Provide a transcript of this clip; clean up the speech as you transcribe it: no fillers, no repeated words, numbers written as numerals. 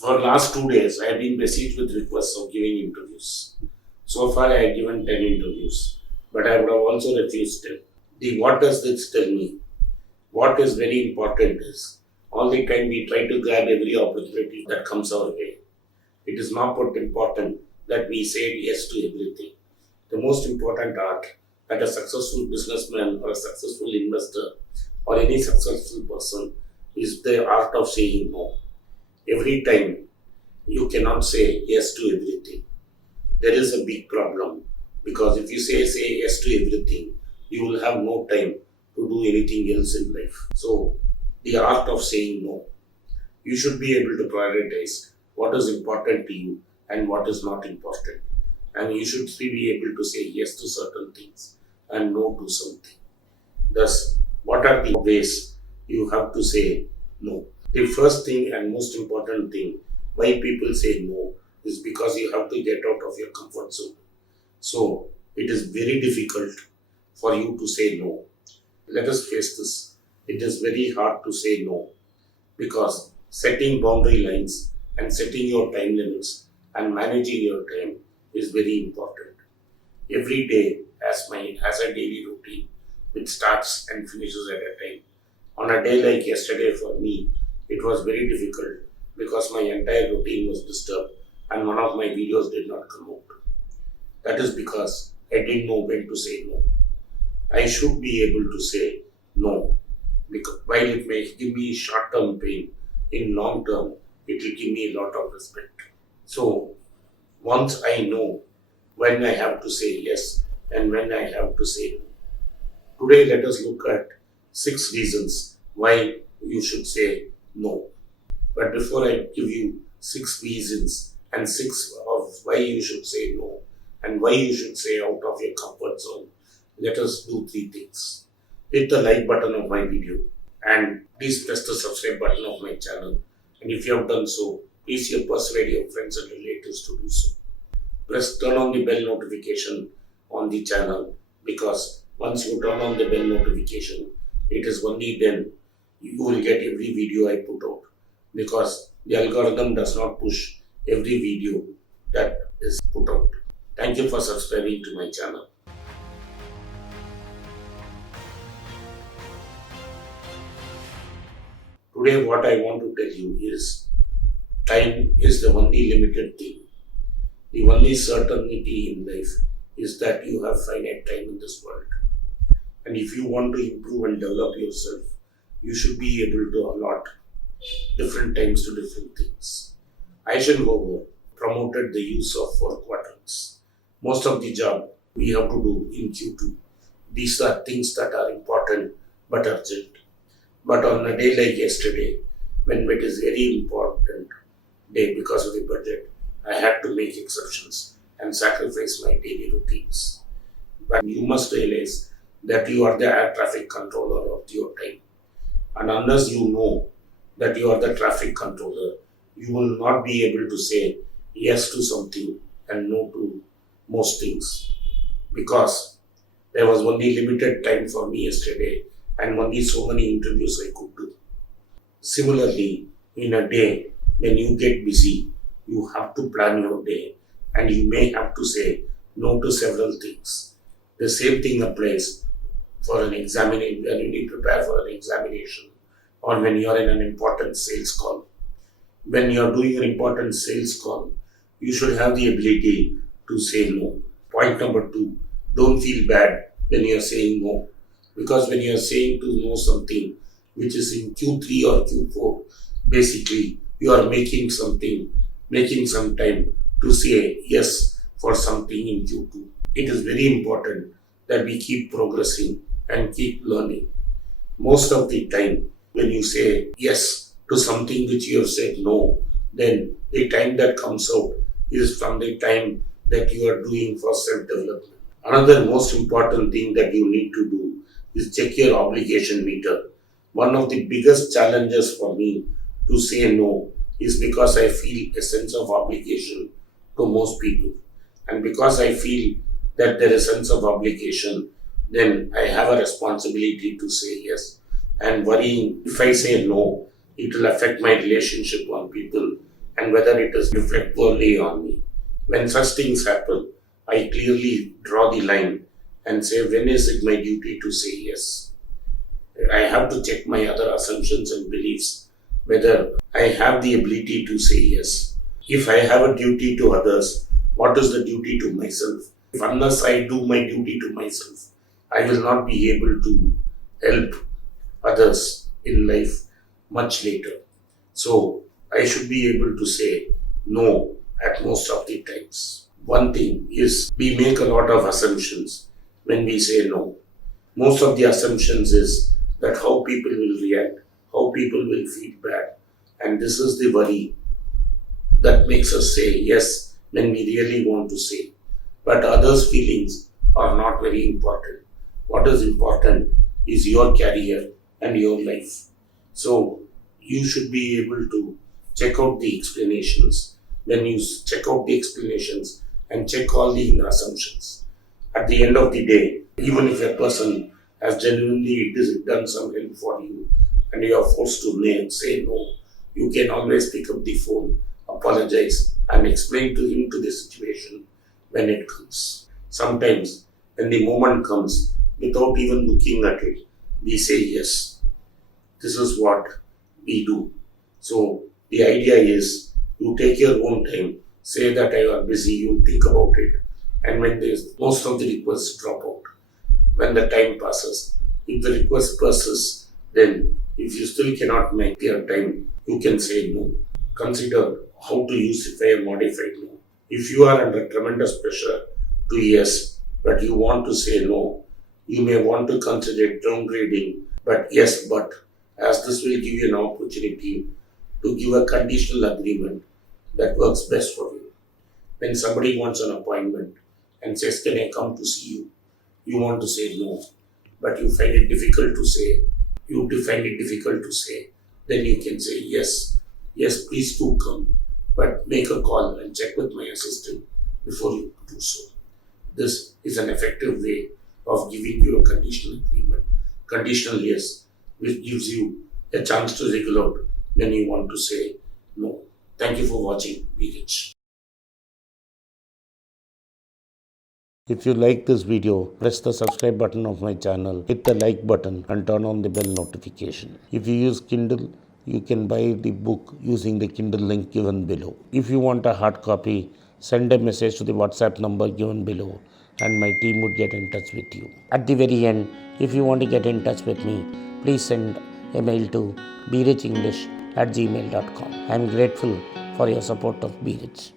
For last 2 days, I have been besieged with requests of giving interviews. So far, I have given 10 interviews, but I would have also refused 10. What does this tell me? What is very important is all the time we try to grab every opportunity that comes our way. It is not important that we say yes to everything. The most important art that a successful businessman or a successful investor or any successful person is the art of saying no. Every time you cannot say yes to everything. There is a big problem because if you say yes to everything, you will have no time to do anything else in life. So, the art of saying no. You should be able to prioritize what is important to you and what is not important. And you should be able to say yes to certain things and no to something. Thus, what are the ways you have to say no? The first thing and most important thing why people say no is because you have to get out of your comfort zone. So, it is very difficult for you to say no. Let us face this. It is very hard to say no because setting boundary lines and setting your time limits and managing your time is very important. Every day has a daily routine which starts and finishes at a time. On a day like yesterday for me, it was very difficult because my entire routine was disturbed and one of my videos did not come out. That is because I didn't know when to say no. I should be able to say no because while it may give me short term pain, in long term, it will give me a lot of respect. So, once I know when I have to say yes and when I have to say no. Today, let us look at 6 reasons why you should say no. But before I give you 6 reasons and 6 of why you should say no and why you should say out of your comfort zone, let us do 3 things. Hit the like button of my video and please press the subscribe button of my channel. And if you have done so, please persuade your friends and relatives to do so. Turn on the bell notification on the channel because once you turn on the bell notification, it is only then you will get every video I put out because the algorithm does not push every video that is put out. Thank you for subscribing to my channel. Today what I want to tell you is time is the only limited thing. The only certainty in life is that you have finite time in this world. And if you want to improve and develop yourself, you should be able to allot different times to different things. Eisenhower promoted the use of 4 quadrants. Most of the job we have to do in Q2. These are things that are important but urgent. But on a day like yesterday, when it is very important day because of the budget, I had to make exceptions and sacrifice my daily routines. But you must realize that you are the air traffic controller of your time. And unless you know that you are the traffic controller, you will not be able to say yes to something and no to most things. Because there was only limited time for me yesterday and only so many interviews I could do. Similarly, in a day, when you get busy, you have to plan your day and you may have to say no to several things. The same thing applies for an examination, when you need to prepare for an examination or when you are in an important sales call. When you are doing an important sales call, you should have the ability to say no. Point number 2, don't feel bad when you are saying no. Because when you are saying to know something which is in Q3 or Q4, basically you are making some time to say yes for something in Q2. It is very important that we keep progressing and keep learning. Most of the time, when you say yes to something which you have said no, then the time that comes out is from the time that you are doing for self-development. Another most important thing that you need to do is check your obligation meter. One of the biggest challenges for me to say no is because I feel a sense of obligation to most people. And because I feel that there is a sense of obligation, then I have a responsibility to say yes. And worrying if I say no, it will affect my relationship on people and whether it is reflect poorly on me. When such things happen, I clearly draw the line and say, when is it my duty to say yes? I have to check my other assumptions and beliefs whether I have the ability to say yes. If I have a duty to others, what is the duty to myself? If unless I do my duty to myself, I will not be able to help others in life much later. So I should be able to say no at most of the times. One thing is we make a lot of assumptions when we say no. Most of the assumptions is that how people will react, how people will feel bad. And this is the worry that makes us say yes when we really want to say. But others' feelings are not very important. What is important is your career and your life. So you should be able to check out the explanations. When you check out the explanations and check all the assumptions, at the end of the day, even if a person has genuinely done some help for you and you are forced to say no, you can always pick up the phone, apologize, and explain to him to the situation when it comes. Sometimes, when the moment comes, without even looking at it, we say yes. This is what we do. So, the idea is you take your own time, say that I are busy, you think about it, and when there's most of the requests drop out, when the time passes, if the request passes, then if you still cannot make your time, you can say no. Consider how to use a modified no. If you are under tremendous pressure to yes, but you want to say no, you may want to consider downgrading, but yes, but as this will give you an opportunity to give a conditional agreement that works best for you. When somebody wants an appointment and says, can I come to see you? You want to say no, but you find it difficult to say. Then you can say yes, please do come, but make a call and check with my assistant before you do so. This is an effective way of giving you a conditional agreement, conditional yes, which gives you a chance to wriggle out when you want to say no. Thank you for watching. Be rich. If you like this video, press the subscribe button of my channel, hit the like button and turn on the bell notification. If you use Kindle, you can buy the book using the Kindle link given below. If you want a hard copy, send a message to the WhatsApp number given below and my team would get in touch with you. At the very end, if you want to get in touch with me, please send a mail to berichenglish@gmail.com. I am grateful for your support of Berich.